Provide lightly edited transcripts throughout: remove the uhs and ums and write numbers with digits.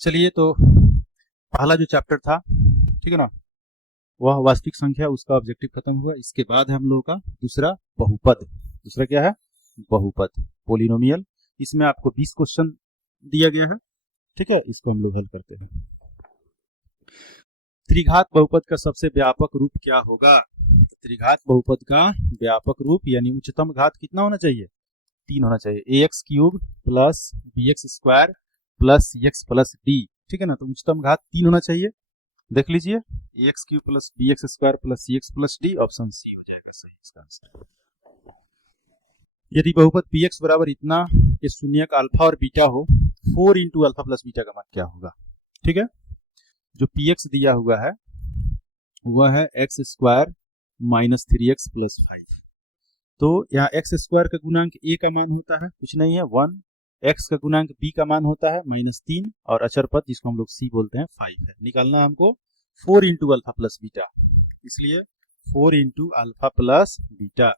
चलिए, तो पहला जो चैप्टर था, ठीक है ना, वह वास्तविक संख्या, उसका ऑब्जेक्टिव खत्म हुआ। इसके बाद है हम लोगों का दूसरा बहुपद। दूसरा क्या है? बहुपद, पोलिनोमियल। इसमें आपको 20 क्वेश्चन दिया गया है, ठीक है। इसको हम लोग हल करते हैं। त्रिघात बहुपद का सबसे व्यापक रूप क्या होगा? त्रिघात बहुपद का व्यापक रूप यानी उच्चतम घात कितना होना चाहिए? 3 होना चाहिए। ax cube plus bx square plus x plus D, ठीक है ना। तो उच्चतम घात 3 होना चाहिए। देख लीजिए, ax cube plus bx square plus cx plus D, option C हो जाएगा सही इसका आंसर। यदि बहुपद px बराबर इतना के शून्यक अल्फा और बीटा हो, 4 इंटू अल्फा प्लस बीटा का मान क्या होगा? ठीक है, जो px दिया हुआ है वह है x square minus 3x plus 5। तो यहाँ एक्स स्क्वायर का गुणांक a का मान होता है कुछ नहीं है 1, x का गुणांक b का मान होता है -3, और अचर पद जिसको हम लोग c बोलते हैं 5 है। निकालना हमको 4 इंटू अल्फा प्लस बीटा, इसलिए 4 इंटू अल्फा प्लस बीटा,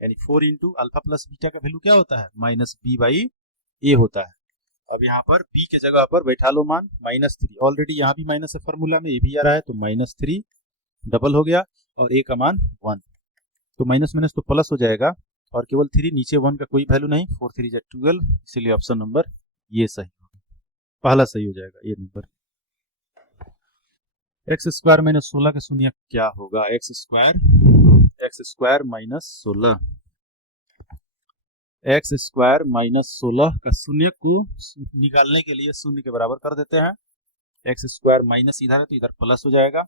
यानी 4 इंटू अल्फा प्लस बीटा का वैल्यू क्या होता है? -b/a होता है। अब यहाँ पर b के जगह पर बैठा लो मान -3, ऑलरेडी यहाँ भी माइनस है फॉर्मूला में, ये भी आ रहा है, तो -3 डबल हो गया, और a का मान 1, तो माइनस माइनस तो प्लस हो जाएगा, और केवल 3, नीचे 1 का कोई वैल्यू नहीं, 4 3 12, इसीलिए ऑप्शन नंबर ये सही होगा, पहला सही हो जाएगा ये नंबर। एक्स स्क्वायर माइनस 16 का शून्य क्या होगा? X square minus 16, x square minus 16 का शून्य को निकालने के लिए शून्य के बराबर कर देते हैं। एक्स स्क्वायर माइनस इधर है तो इधर प्लस हो जाएगा,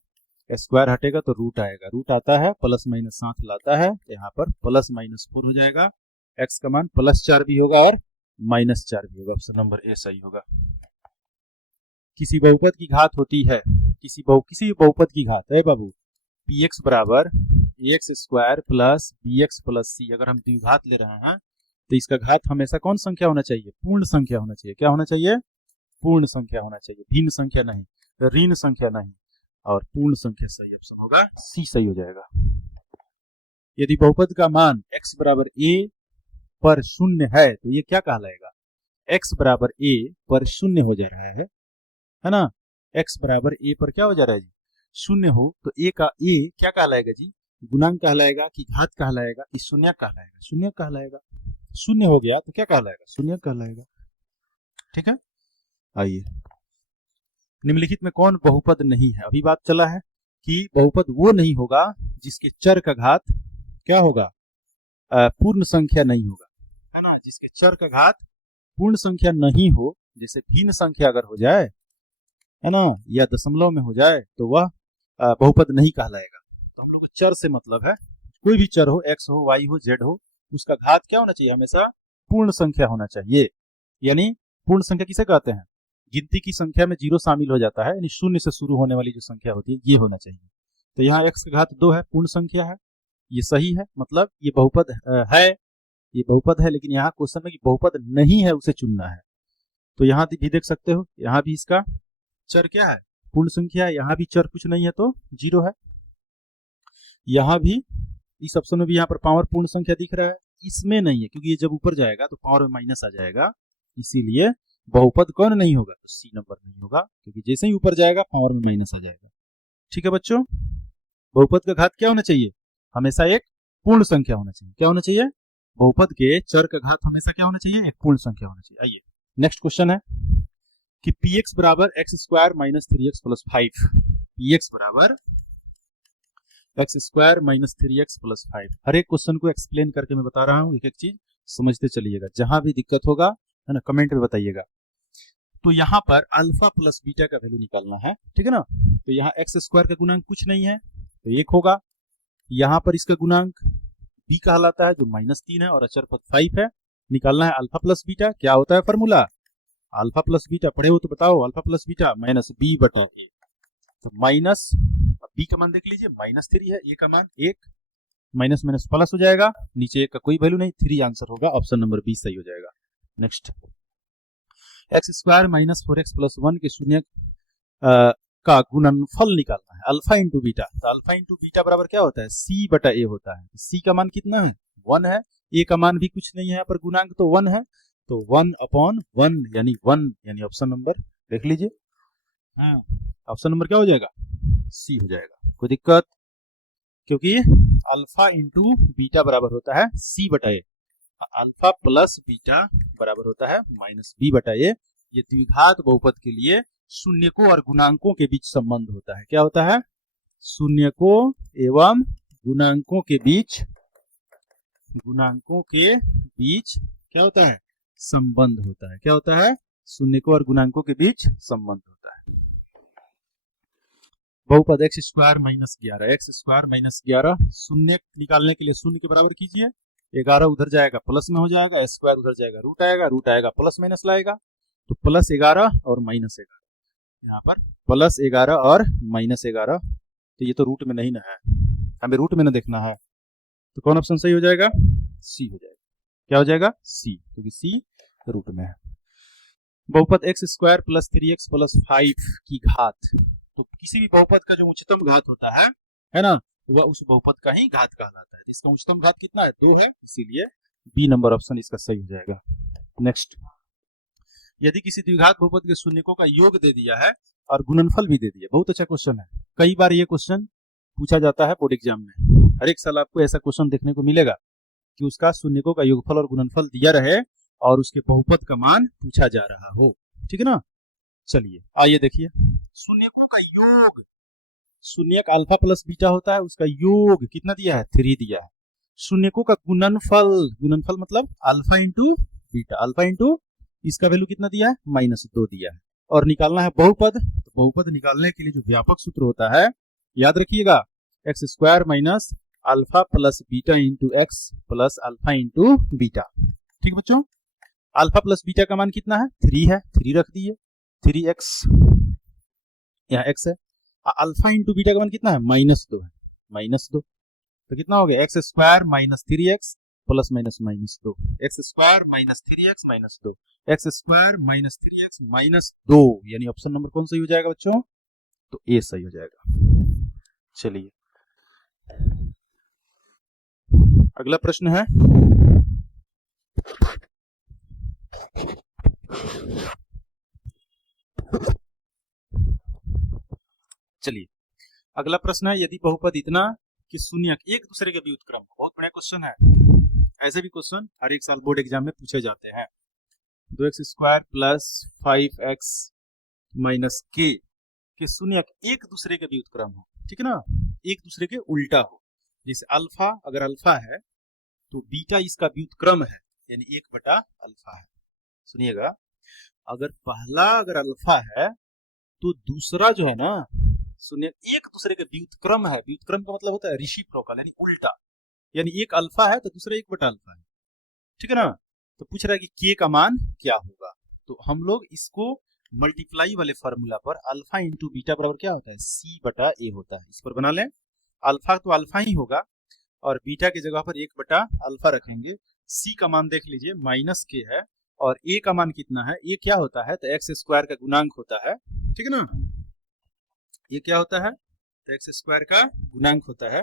स्क्वायर हटेगा तो रूट आएगा, रूट आता है प्लस माइनस साथ लाता है, तो यहाँ पर प्लस -4 हो जाएगा। एक्स का मान +4 भी होगा और -4 भी होगा, ऑप्शन नंबर ए सही होगा। किसी बहुपद की घात होती है, किसी बहुपद की घात है बाबू, px बराबर ax square plus bx plus C. अगर हम द्विघात ले रहे हैं तो इसका घात हमेशा कौन संख्या होना चाहिए? पूर्ण संख्या होना चाहिए। क्या होना चाहिए? पूर्ण संख्या होना चाहिए, भिन्न संख्या नहीं, ऋण संख्या नहीं, और पूर्ण संख्या सही ऑप्शन होगा, सी सही हो जाएगा। यदि बहुपद का मान x बराबर a पर शून्य है तो ये क्या कहलाएगा? x बराबर a पर शून्य हो जा रहा है ना। x बराबर a पर क्या हो जा रहा है जी? शून्य हो, तो a का a क्या कहलाएगा जी? गुणांक कहलाएगा कि घात कहलाएगा कि शून्य कहलाएगा? शून्य कहलाएगा। शून्य हो गया तो क्या कहलाएगा? शून्य कहलाएगा, ठीक है। आइए, निम्नलिखित में कौन बहुपद नहीं है? अभी बात चला है कि बहुपद वो नहीं होगा जिसके चर का घात क्या होगा? पूर्ण संख्या नहीं होगा, है ना। जिसके चर का घात पूर्ण संख्या नहीं हो, जैसे भिन्न संख्या अगर हो जाए, है ना, या दशमलव में हो जाए, तो वह बहुपद नहीं कहलाएगा। तो हम लोग को चर से मतलब है, कोई भी चर हो, x हो, y हो, z हो, उसका घात क्या होना चाहिए? हमेशा पूर्ण संख्या होना चाहिए। यानी पूर्ण संख्या किसे कहते हैं? गिनती की संख्या में 0 शामिल हो जाता है, यानी शून्य से शुरू होने वाली जो संख्या होती है ये होना चाहिए। तो यहाँ x का घात 2 है, पूर्ण संख्या है, ये सही है, मतलब ये बहुपद है, ये बहुपद है। लेकिन यहाँ क्वेश्चन में कि बहुपद नहीं है उसे चुनना है। तो यहाँ भी देख सकते हो, यहाँ भी इसका चर क्या है? पूर्ण संख्या है। यहाँ भी चर कुछ नहीं है तो 0 है। यहाँ भी इस ऑप्शन में भी यहाँ पर पावर पूर्ण संख्या दिख रहा है, इसमें नहीं है, क्योंकि ये जब ऊपर जाएगा तो पावर में माइनस आ जाएगा, इसीलिए बहुपद कौन नहीं होगा? तो सी नंबर नहीं होगा, क्योंकि जैसे ही ऊपर जाएगा पावर में माइनस आ जाएगा। ठीक है बच्चों, बहुपद का घात क्या होना चाहिए? हमेशा एक पूर्ण संख्या होना चाहिए। क्या होना चाहिए? बहुपद के चर का घात हमेशा क्या होना चाहिए? एक पूर्ण संख्या होना चाहिए। आइए, नेक्स्ट क्वेश्चन है कि px बराबर x square minus 3x plus 5, px बराबर x square minus 3x plus 5। हर एक क्वेश्चन को एक्सप्लेन करके मैं बता रहा हूँ, एक एक चीज समझते चलिएगा। जहां भी दिक्कत होगा, है ना, कमेंट में बताइएगा। तो यहाँ पर अल्फा प्लस बीटा का वैल्यू निकालना है, ठीक है ना। तो यहाँ एक्स स्क्वायर का गुणांक कुछ नहीं है तो 1 होगा, यहाँ पर इसका गुणांक b कहलाता है जो -3 है, और अचर पद 5 है। निकालना है अल्फा प्लस बीटा। क्या होता है फॉर्मूला? अल्फा प्लस बीटा पढ़े हो तो बताओ, अल्फा प्लस बीटा -b/a। तो माइनस, b का मान देख लीजिए, -3 है, a का मान 1, माइनस माइनस प्लस हो जाएगा, नीचे 1 का कोई वैल्यू नहीं, 3 आंसर होगा, ऑप्शन नंबर बी सही हो जाएगा। Next, x square minus 4x plus 1 के शून्य का गुणनफल निकालना है, अल्फा इंटू बीटा। तो अल्फा इंटू बीटा बराबर क्या होता है? c/a होता है। c का मान कितना है? 1 है, a का मान भी कुछ नहीं है, यहाँ पर गुणांक तो 1 है, तो 1/1 यानी 1, यानी ऑप्शन नंबर देख लीजिए, ऑप्शन नंबर क्या हो जाएगा, सी हो जाएगा। कोई दिक्कत, क्योंकि अल्फा इंटू बीटा बराबर होता है सी बटा ए, अल्फा प्लस बीटा बराबर होता है माइनस बी बटा ए। ये द्विघात बहुपद के लिए शून्यकों और गुणांकों के बीच संबंध होता है। क्या होता है, शून्यकों एवं गुणांकों के बीच क्या होता है, संबंध होता है। क्या होता है, शून्यकों और गुणांकों के बीच संबंध होता है। बहुपद एक्स स्क्वायर माइनस 11 शून्य निकालने के लिए शून्य के बराबर कीजिए, 11 उधर जाएगा प्लस में हो जाएगा, स्क्वायर उधर जाएगा रूट आएगा प्लस माइनस लाएगा, तो प्लस 11 और माइनस 11, यहाँ पर प्लस 11 और माइनस 11, तो ये तो रूट में नहीं ना है, हमें रूट में ना देखना है, तो कौन ऑप्शन सही हो जाएगा, सी हो जाएगा। क्या हो जाएगा, सी, क्योंकि सी रूट में है। बहुपद x square plus 3x plus 5 की घात, तो किसी भी बहुपद का जो उच्चतम घात होता है ना, वह उस बहुपद का ही घात कहलाता है। इसका उच्चतम घात कितना है, 2 है, इसीलिए बी नंबर ऑप्शन इसका सही हो जाएगा। नेक्स्ट, यदि किसी द्विघात बहुपद के शून्यकों का योग दे दिया है और गुणनफल भी दे दिया, बहुत अच्छा क्वेश्चन है, कई बार ये क्वेश्चन पूछा जाता है बोर्ड एग्जाम में। हर एक साल आपको ऐसा क्वेश्चन देखने को मिलेगा कि उसका शून्यकों का योगफल और गुणनफल दिया रहे और उसके बहुपद का मान पूछा जा रहा हो, ठीक है ना। चलिए आइए देखिए, शून्यकों का योग, शून्यक अल्फा प्लस बीटा होता है, उसका योग कितना दिया है, 3 दिया है। शून्यकों का गुणनफल मतलब alpha into beta, alpha into इसका वैल्यू कितना दिया है, -2 दिया है। और निकालना है बहुपद, तो बहुपद निकालने के लिए जो व्यापक सूत्र होता है याद रखिएगा, x square minus alpha plus beta into x plus alpha into beta. ठीक बच्चों, अल्फा प्लस बीटा का मान कितना है, 3 है, 3 रख दिए, 3x, यहाँ x है। अल्फा इंटू बीटा का मान कितना है, -2 है, -2, तो कितना हो गया, x square minus 3x plus minus -2, x square minus 3x minus 2, x square minus 3x minus 2, यानी ऑप्शन नंबर कौन सही हो जाएगा बच्चों, तो ए सही हो जाएगा। चलिए अगला प्रश्न है, चलिए अगला प्रश्न है, यदि बहुपद इतना कि शून्यक एक दूसरे के व्युत्क्रम हो, बहुत बड़ा क्वेश्चन है, ऐसे भी क्वेश्चन हर एक साल बोर्ड एग्जाम में पूछे जाते हैं। 2x square plus 5x minus के शून्यक एक दूसरे के व्युत्क्रम हो, ठीक है ना, एक दूसरे के उल्टा हो। जैसे अल्फा, अगर अल्फा है तो बीटा इसका व्युत्क्रम है, यानी 1/अल्फा है। सुनिएगा, अगर अल्फा है तो दूसरा जो है ना, सुनिए, एक दूसरे के व्युत्क्रम है, व्युत्क्रम का मतलब होता है रेसिप्रोकल, यानी उल्टा, यानी एक अल्फा है तो दूसरा 1/अल्फा है, ठीक है ना। तो पूछ रहा है कि के का मान क्या होगा, तो हम लोग इसको मल्टीप्लाई वाले फॉर्मूला पर अल्फा इंटू बीटा बराबर क्या होता है, c/a होता है, इस पर बना लें। अल्फा तो अल्फा ही होगा और बीटा की जगह पर 1/अल्फा रखेंगे। c का मान देख लीजिए -k है और a का मान कितना है, a क्या होता है, तो एक्स स्क्वायर का गुणांक होता है, ठीक है ना, ये क्या होता है, तो एक्स स्क्वायर का गुणांक होता है,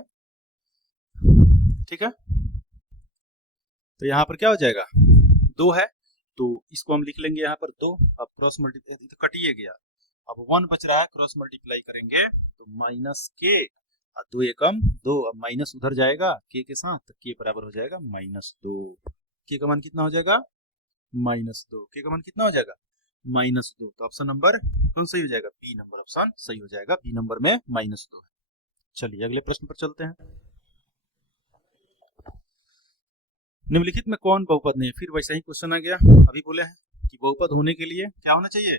ठीक है। तो यहाँ पर क्या हो जाएगा, 2 है, तो इसको हम लिख लेंगे यहाँ पर 2, अब क्रॉस मल्टीप्लाई तो कटिए गया, अब 1 बच रहा है, क्रॉस मल्टीप्लाई करेंगे तो -k, 2 एकम 2, अब माइनस उधर जाएगा k के साथ, तो k बराबर हो जाएगा -2, k का मान कितना हो जाएगा, -2, k का मान कितना हो जाएगा, -2, तो ऑप्शन नंबर कौन सही हो जाएगा, बी नंबर ऑप्शन सही हो जाएगा, बी नंबर में -2 है। चलिए अगले प्रश्न पर चलते हैं। निम्नलिखित में कौन बहुपद नहीं है, फिर वैसा ही क्वेश्चन आ गया, अभी बोले हैं कि बहुपद होने के लिए क्या होना चाहिए,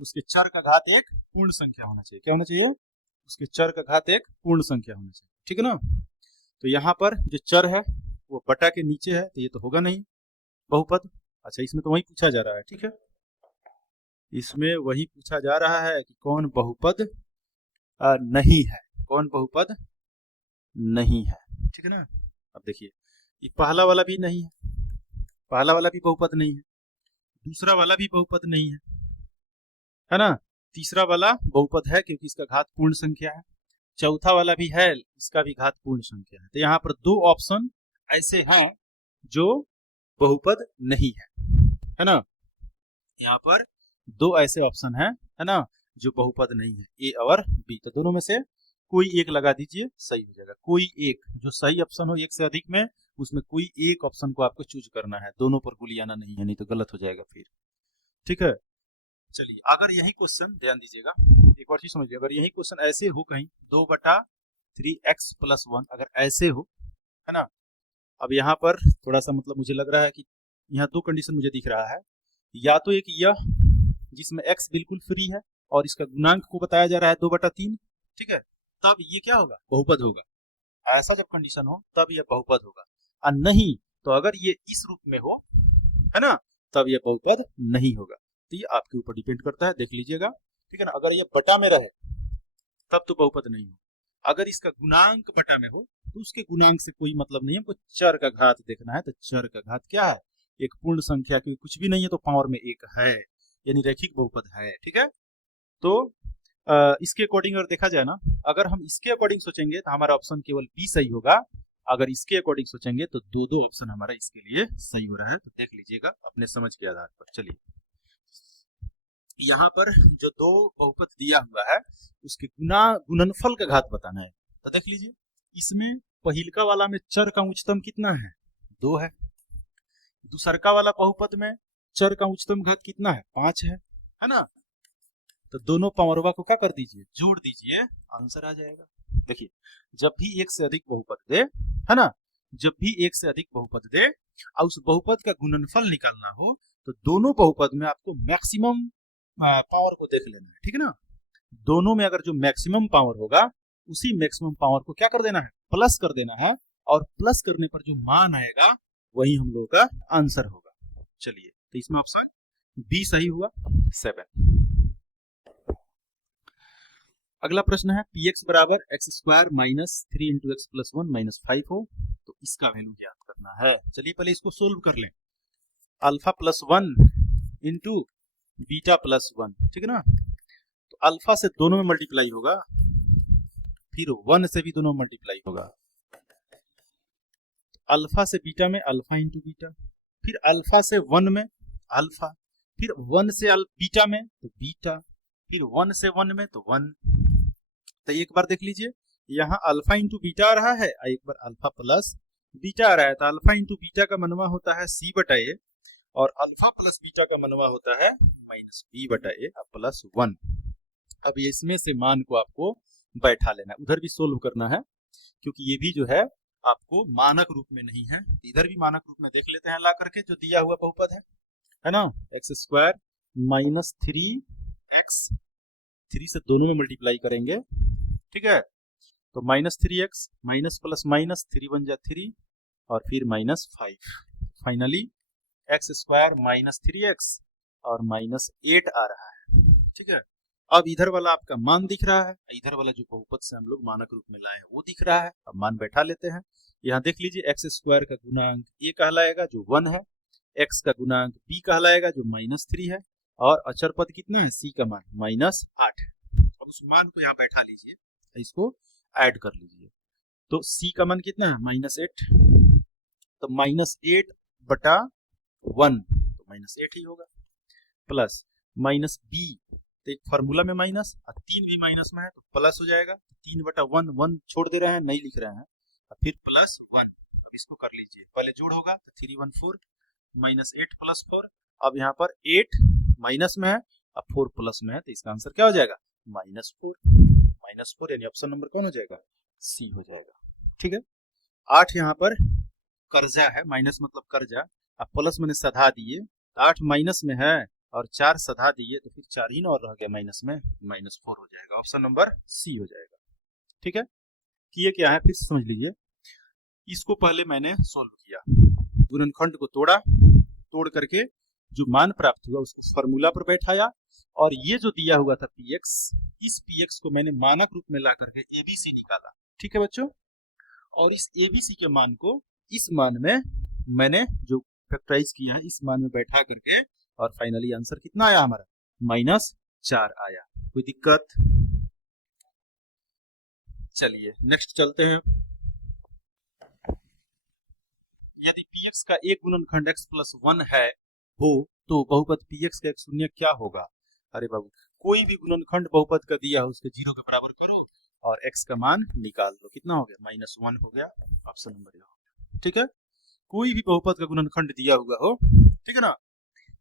उसके चर का घात एक पूर्ण संख्या होना चाहिए। क्या होना चाहिए, उसके चर का घात एक पूर्ण संख्या होना चाहिए, ठीक है ना। तो यहाँ पर जो चर है वो बटा के नीचे है, तो ये तो होगा नहीं बहुपद। अच्छा, इसमें तो वही पूछा जा रहा है, ठीक है, इसमें वही पूछा जा रहा है कि कौन बहुपद नहीं है, कौन बहुपद नहीं है, ठीक है ना। अब देखिए, ये पहला वाला भी नहीं है, पहला वाला भी बहुपद नहीं है, दूसरा वाला भी बहुपद नहीं है ना, तीसरा वाला बहुपद है क्योंकि इसका घात पूर्ण संख्या है, चौथा वाला भी है, इसका भी घात पूर्ण संख्या है। तो यहाँ पर 2 ऑप्शन ऐसे हैं जो बहुपद नहीं है ना, यहाँ पर 2 ऐसे ऑप्शन है ना, जो बहुपद नहीं है, ए और बी। तो दोनों में से कोई एक लगा दीजिए, सही हो जाएगा। कोई एक जो सही ऑप्शन हो एक से अधिक में, उसमें कोई एक ऑप्शन को आपको चूज करना है, दोनों पर गुलियाना नहीं है, नहीं तो गलत हो जाएगा फिर। ठीक है, चलिए अगर यही क्वेश्चन ध्यान दीजिएगा, एक और चीज समझिए, अगर यही क्वेश्चन ऐसे हो कहीं 2/3x+1 अगर ऐसे हो, है ना। अब यहाँ पर थोड़ा सा मतलब मुझे लग रहा है कि यहाँ दो कंडीशन मुझे दिख रहा है, या तो एक यह जिसमें x बिल्कुल फ्री है और इसका गुणांक को बताया जा रहा है 2/3, ठीक है, तब ये क्या होगा, बहुपद होगा। ऐसा जब कंडीशन हो तब यह बहुपद होगा, और नहीं तो अगर ये इस रूप में हो, है ना, तब यह बहुपद नहीं होगा। तो ये आपके ऊपर डिपेंड करता है, देख लीजिएगा, ठीक है ना। अगर ये बटा में रहे तब तो बहुपद नहीं हो, अगर इसका गुणांक बटा में हो तो उसके गुणांक से कोई मतलब नहीं है, हमको चर का घात देखना है। तो चर का घात क्या है, एक पूर्ण संख्या, क्योंकि कुछ भी नहीं है तो पावर में एक है, यानी रैखिक बहुपद है। ठीक है, तो इसके अकॉर्डिंग अगर देखा जाए ना, अगर हम इसके अकॉर्डिंग सोचेंगे तो हमारा ऑप्शन केवल बी सही होगा, अगर इसके अकॉर्डिंग सोचेंगे तो दो दो ऑप्शन हमारा इसके लिए सही हो रहा है। तो देख लीजिएगा अपने समझ के आधार पर। चलिए यहाँ पर जो दो बहुपद दिया हुआ है उसके गुणनफल का घात बताना है। तो देख लीजिए, इसमें पहिलका वाला में चर का उच्चतम कितना है, 2 है। दूसरका वाला बहुपद में चर का उच्चतम घात कितना है, 5 है ना। तो दोनों पावरवा को क्या कर दीजिए, जोड़ दीजिए, आंसर आ जाएगा। देखिए, जब भी एक से अधिक बहुपद दे, है ना, जब भी एक से अधिक बहुपद दे और उस बहुपद का गुणनफल निकालना हो तो दोनों बहुपद में आपको मैक्सिमम पावर को देख लेना है। ठीक है ना, दोनों में अगर जो मैक्सिमम पावर होगा उसी मैक्सिमम पावर को क्या कर देना है, प्लस कर देना है, और प्लस करने पर जो मान आएगा वही हम लोगों का आंसर होगा। चलिए, तो इसमें ऑप्शन बी सही हुआ, 7। अगला प्रश्न है px बराबर x² minus 3 into x plus 1 minus 5 हो तो इसका वैल्यू ज्ञात करना है। चलिए पहले इसको सोल्व कर लें। Alpha plus 1 into beta plus 1, ठीक है ना। तो अल्फा से दोनों में मल्टीप्लाई होगा, फिर 1 से भी दोनों में मल्टीप्लाई होगा। अल्फा से बीटा में अल्फा इंटू बीटा, फिर अल्फा से 1 में अल्फा, फिर 1 से बीटा में तो बीटा, फिर 1 से 1 में तो 1। तो एक बार देख लीजिए, यहाँ अल्फा इंटू बीटा आ रहा है, एक बार अल्फा प्लस बीटा आ रहा है। तो अल्फा इंटू बीटा का मनवा होता है c/a, और अल्फा प्लस बीटा का मनवा होता है माइनस b/a प्लस 1। अब इसमें से मान को आपको बैठा लेना है, उधर भी सोल्व करना है, क्योंकि ये भी जो है आपको मानक रूप में नहीं है, इधर भी मानक रूप में देख लेते हैं ला करके, जो दिया हुआ बहुपद है ना, x² माइनस 3x, 3 से दोनों में मल्टीप्लाई करेंगे, ठीक है। तो minus 3x minus plus minus 3 बन जा 3 और फिर minus 5, finally x² minus 3x और माइनस 8 आ रहा है। ठीक है, अब इधर वाला आपका मान दिख रहा है, इधर वाला जो बहुपद से हम लोग मानक रूप में लाए हैं वो दिख रहा है। अब मान बैठा लेते हैं। यहाँ देख लीजिए, x² का गुणांक a कहलाएगा जो 1 है, x का गुणांक b कहलाएगा जो माइनस 3 है, और अचर पद कितना है, c का मान माइनस 8। अब उस मान को यहाँ बैठा लीजिए, इसको ऐड कर लीजिए। तो c का मान कितना है, माइनस 8, तो माइनस 8/1 तो माइनस 8 ही होगा, प्लस माइनस b, तो एक फार्मूला में माइनस और 3 भी माइनस में है तो प्लस हो जाएगा। 3/1, 1 छोड़ दे रहे हैं, नहीं लिख रहे हैं, और फिर प्लस 1। अब इसको कर लीजिए, पहले जोड़ होगा तो 3 1 4 माइनस 8 प्लस 4। अब यहाँ पर 8 माइनस में है और 4 प्लस में है, तो इसका आंसर क्या हो जाएगा, -4। -4 यानी ऑप्शन नंबर कौन हो जाएगा, सी हो जाएगा। ठीक है, 8 यहाँ पर कर्जा है, माइनस मतलब कर्जा, अब प्लस मैंने सधा दिए, 8 माइनस में है और 4 सधा दिए, तो फिर 4 ही ना और रह गया माइनस में, -4 हो जाएगा, ऑप्शन नंबर सी हो जाएगा। ठीक है, कि ये क्या है फिर समझ लीजिए। इसको पहले मैंने सोल्व किया, गुणनखंड को तोड़ा, तोड़ करके जो मान प्राप्त हुआ उसको फॉर्मूला पर बैठाया, और ये जो दिया हुआ था px, इस px को मैंने मानक रूप में ला करके abc निकाला। ठीक है बच्चों, और इस abc के मान को इस मान में मैंने जो फैक्टराइज किया है इस मान में बैठा करके, और फाइनली आंसर कितना आया हमारा, -4 आया। कोई दिक्कत? चलिए नेक्स्ट चलते हैं। यदि px का एक गुणनखंड x + 1 है हो तो बहुपद px का एक शून्य क्या होगा। अरे बाबू, कोई भी गुणनखंड बहुपद का दिया हो उसके 0 के बराबर करो और x का मान निकाल दो। कितना हो गया? -1 हो गया। ऑप्शन नंबर ये हो गया। ठीक है, कोई भी बहुपद का गुणनखंड दिया हुआ हो, ठीक है ना,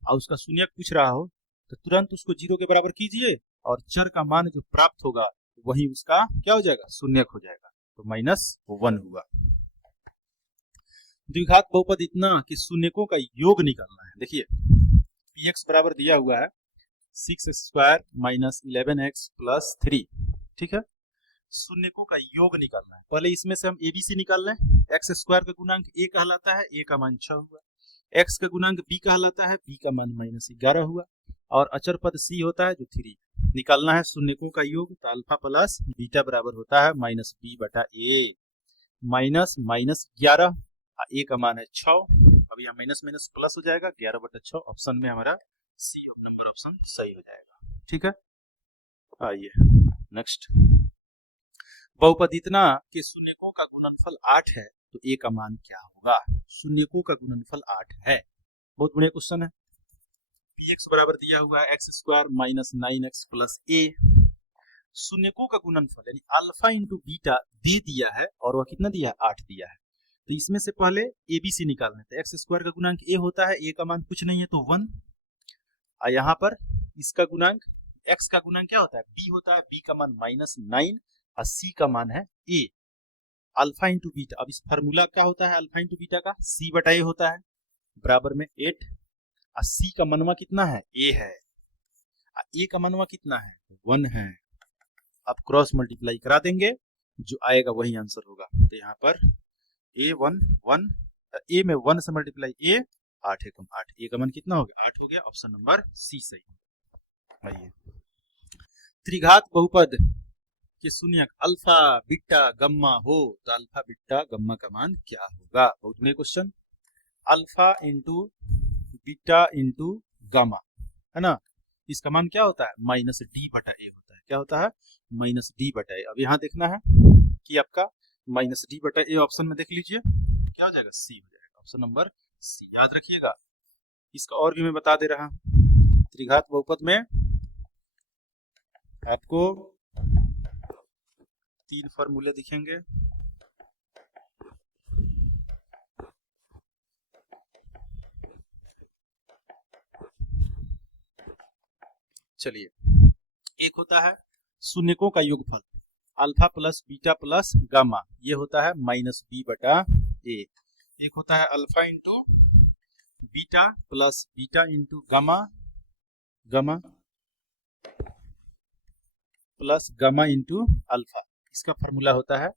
और उसका शून्यक पूछ रहा हो तो तुरंत उसको 0 के बराबर कीजिए और चर का मान जो प्राप्त होगा वही उसका क्या हो जाएगा? शून्यक हो जाएगा। तो -1 हुआ। द्विघात बहुपद इतना कि शून्यकों का योग निकालना है। देखिए px बराबर दिया हुआ है 6x² - 11x + 3। ठीक है, शून्यकों का योग निकालना है। पहले इसमें से हम ABC निकाल लें। x² का गुणांक a कहलाता है, a का मान 6 हुआ। x का गुणांक b कहलाता है, b का मान -11 हुआ। और अचर पद c होता है जो 3। निकालना है शून्यकों का योग, तो अल्फा प्लस बीटा बराबर होता है -b/a। -11 a का मान है 6। अब यहाँ माइनस माइनस प्लस हो जाएगा, 11/6। ऑप्शन में हमारा सी नंबर ऑप्शन सही हो जाएगा। ठीक है, आइए नेक्स्ट। बहुपद इतना कि शून्यकों का गुणनफल 8 है तो a का मान क्या होगा? शून्यकों का गुणनफल 8 है। बहुत बढ़िया क्वेश्चन है। px बराबर दिया हुआ है x² - 9x + a। शून्यकों का गुणनफल यानी अल्फा इंटू बीटा दे दिया है और वह कितना दिया है? 8 दिया है। तो इसमें से पहले ABC निकालना है। तो x² का गुणांक a होता है, a का मान कुछ नहीं है तो 1। और यहाँ पर इसका गुणांक x का गुणांक क्या होता है? b होता है, b का मान -9 और c का मान है a। अल्फा इंटू बीटा, अब इस फार्मूला क्या होता है अल्फा इंटू बीटा का? c/a होता है, बराबर में 8। और c का मनवा कितना है? a है। a का मनवा कितना है? 1 है। अब क्रॉस मल्टीप्लाई करा देंगे, जो आएगा वही आंसर होगा। तो यहाँ पर a1 1, a में 1 से मल्टीप्लाई a 8 है कम 8, a का मान कितना हो गया? 8 हो गया। ऑप्शन नंबर सी सही। आइए, त्रिघात बहुपद के शून्यक अल्फा बीटा गम्मा हो तो अल्फा बीटा गम्मा का मान क्या होगा? बहुत बड़े question. Alpha into beta into gamma है ना, इसका मान क्या होता है? -d/a होता है। क्या होता है? -d/a। अब यहाँ देखना है कि आपका -d/a ऑप्शन में देख लीजिए क्या हो जाएगा? सी हो जाएगा। ऑप्शन नंबर सी याद रखिएगा। इसका और भी मैं बता दे रहा हूं। त्रिघात बहुपद में आपको 3 फॉर्मूले दिखेंगे। चलिए, एक होता है शून्यकों का योगफल alpha plus beta plus gamma, ये होता है -b/a। एक होता है alpha into beta plus beta into gamma, gamma plus gamma into alpha. इसका फॉर्मूला होता है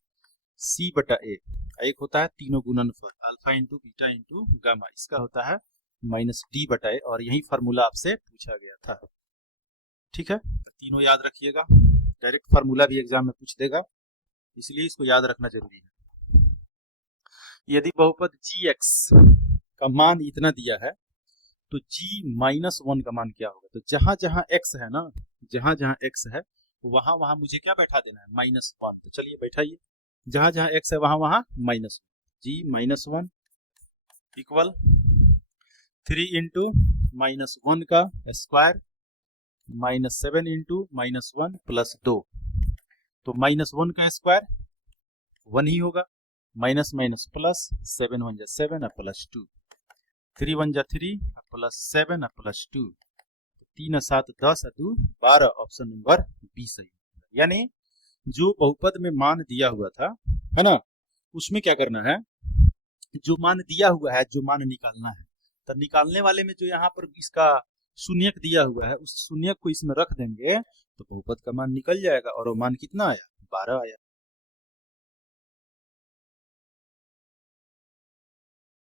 c/a। एक होता है तीनों गुणनफल alpha into beta into gamma, इसका होता है -d/a। और यही फॉर्मूला आपसे पूछा गया था। ठीक है, तीनों याद रखिएगा। डायरेक्ट फार्मूला भी एग्जाम में पूछ देगा, इसलिए इसको याद रखना जरूरी है। यदि बहुपद gx का मान इतना दिया है तो g-1 का मान क्या होगा? तो जहां जहां x है ना, जहां जहां x है वहां वहां मुझे क्या बैठा देना है? -1। तो चलिए बैठाइए, जहां जहां x है वहां वहां -1। g-1 इक्वल 3 इंटू -1 का स्क्वायर -7 इंटू -1 + 2। तो -1 का स्क्वायर 1 ही होगा, माइनस माइनस प्लस, 7 1 जा 7 और प्लस 2, 3 1 जा 3 प्लस 7 और प्लस 2, 3 7 10 और 2 12। ऑप्शन नंबर बी सही। यानी जो बहुपद में मान दिया हुआ था है ना, उसमें क्या करना है? जो मान दिया हुआ है, जो मान निकालना है, तो निकालने वाले में जो यहाँ पर इसका शून्यक दिया हुआ है, उस शून्यक को इसमें रख देंगे तो बहुपद का मान निकल जाएगा। और वो मान कितना आया? 12 आया।